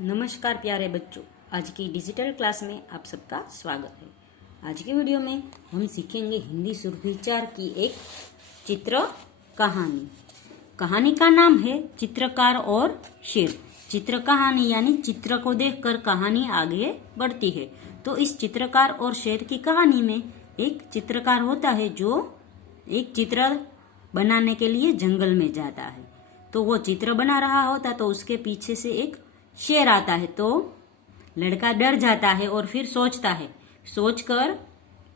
नमस्कार प्यारे बच्चों, आज की डिजिटल क्लास में आप सबका स्वागत है। आज की वीडियो में हम सीखेंगे हिंदी सुरभिचार की एक चित्र कहानी। कहानी का नाम है चित्रकार और शेर। चित्र कहानी यानी चित्र को देखकर कहानी आगे बढ़ती है। तो इस चित्रकार और शेर की कहानी में एक चित्रकार होता है जो एक चित्र बनाने के लिए जंगल में जाता है। तो वो चित्र बना रहा होता तो उसके पीछे से एक शेर आता है। तो लड़का डर जाता है और फिर सोचता है। सोचकर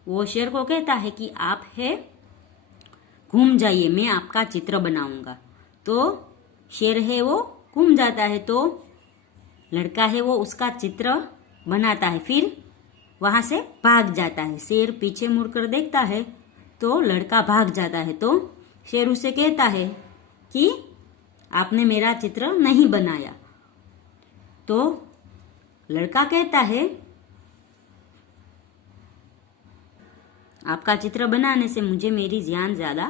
वो शेर को कहता है कि आप है घूम जाइए, मैं आपका चित्र बनाऊंगा। तो शेर है वो घूम जाता है। तो लड़का है वो उसका चित्र बनाता है, फिर वहां से भाग जाता है। शेर पीछे मुड़कर देखता है तो लड़का भाग जाता है। तो शेर उसे कहता है कि आपने मेरा चित्र नहीं बनाया। तो लड़का कहता है आपका चित्र बनाने से मुझे मेरी जान ज्यादा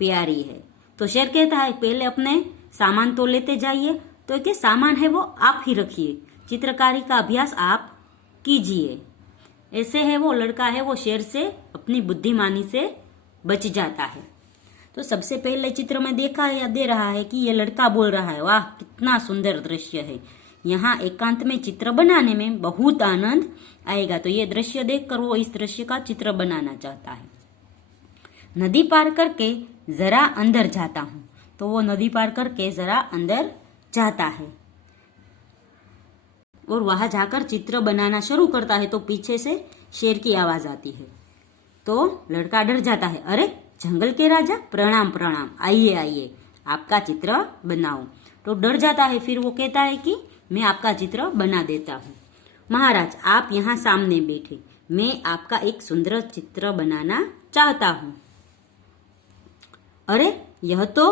प्यारी है। तो शेर कहता है पहले अपने सामान तो लेते जाइए। तो क्या सामान है वो आप ही रखिए, चित्रकारी का अभ्यास आप कीजिए। ऐसे है वो लड़का है वो शेर से अपनी बुद्धिमानी से बच जाता है। तो सबसे पहले चित्र में देखा या दे रहा है कि ये लड़का बोल रहा है, वाह कितना सुंदर दृश्य है, यहाँ एकांत में चित्र बनाने में बहुत आनंद आएगा। तो ये दृश्य देखकर वो इस दृश्य का चित्र बनाना चाहता है। नदी पार करके जरा अंदर जाता हूं। तो वो नदी पार करके जरा अंदर जाता है और वहां जाकर चित्र बनाना शुरू करता है। तो पीछे से शेर की आवाज आती है। तो लड़का डर जाता है, अरे जंगल के राजा प्रणाम प्रणाम, आइए आइए आपका चित्र बनाओ। तो डर जाता है। फिर वो कहता है कि मैं आपका चित्र बना देता हूँ। महाराज आप यहाँ सामने बैठे, मैं आपका एक सुंदर चित्र बनाना चाहता हूँ। अरे यह तो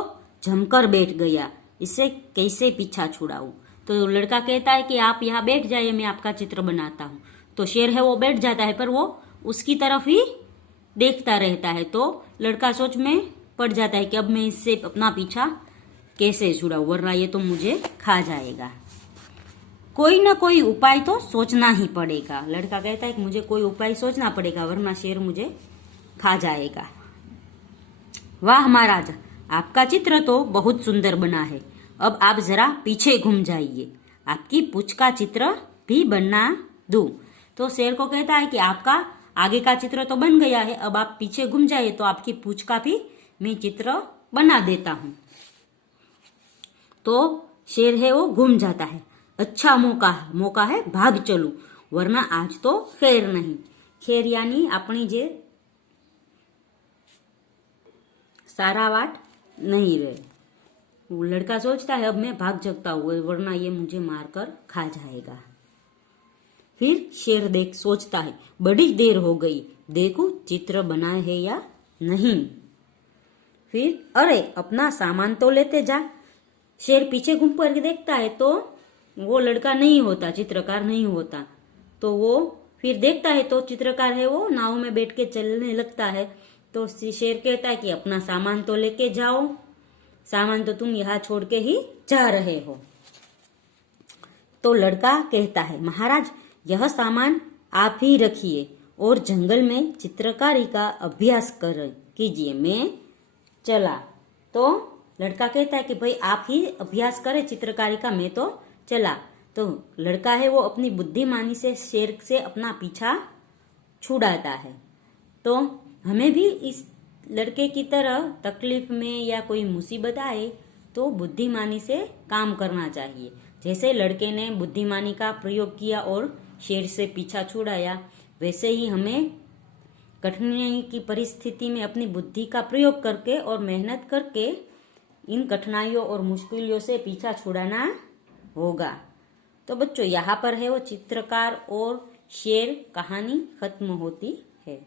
जमकर बैठ गया, इसे कैसे पीछा छुड़ाऊं। तो लड़का कहता है कि आप यहाँ बैठ जाइए, मैं आपका चित्र बनाता हूँ। तो शेर है वो बैठ जाता है, पर वो उसकी तरफ ही देखता रहता है। तो लड़का सोच में पड़ जाता है कि अब मैं इससे अपना पीछा कैसे छुड़ाऊं, वरना ये तो मुझे खा जाएगा। कोई ना कोई उपाय तो सोचना ही पड़ेगा। लड़का कहता है कि मुझे कोई उपाय सोचना पड़ेगा, वरना शेर मुझे खा जाएगा। वाह महाराज, आपका चित्र तो बहुत सुंदर बना है। अब आप जरा पीछे घूम जाइए, आपकी पूंछ का चित्र भी बना दूं। तो शेर को कहता है कि आपका आगे का चित्र तो बन गया है, अब आप पीछे घूम जाइए तो आपकी पूंछ का भी मैं चित्र बना देता हूं। तो शेर है वो घूम जाता है। अच्छा मौका है भाग चलू, वरना आज तो खैर नहीं। खैर यानी अपनी जे सारा वाट नहीं रहे। वो लड़का सोचता है अब मैं भाग सकता हूँ, वरना ये मुझे मारकर खा जाएगा। फिर शेर सोचता है बड़ी देर हो गई, देखो चित्र बनाए है या नहीं। फिर अरे अपना सामान तो लेते जा। शेर पीछे घूम कर देखता है तो वो लड़का नहीं होता, चित्रकार नहीं होता। तो वो फिर देखता है तो चित्रकार है वो नाव में बैठ के चलने लगता है। तो शेर कहता है कि अपना सामान तो लेके जाओ, सामान तो तुम यहाँ छोड़ के ही जा रहे हो। तो लड़का कहता है महाराज यह सामान आप ही रखिए और जंगल में चित्रकारी का अभ्यास कीजिए, मैं चला। तो लड़का कहता है कि भाई आप ही अभ्यास करें चित्रकारी का, मैं तो चला। तो लड़का है वो अपनी बुद्धिमानी से शेर से अपना पीछा छुड़ाता है। तो हमें भी इस लड़के की तरह तकलीफ में या कोई मुसीबत आए तो बुद्धिमानी से काम करना चाहिए। जैसे लड़के ने बुद्धिमानी का प्रयोग किया और शेर से पीछा छुड़ाया, वैसे ही हमें कठिनाई की परिस्थिति में अपनी बुद्धि का प्रयोग करके और मेहनत करके इन कठिनाइयों और मुश्किलों से पीछा छुड़ाना होगा। तो बच्चों यहाँ पर है वो चित्रकार और शेर कहानी खत्म होती है।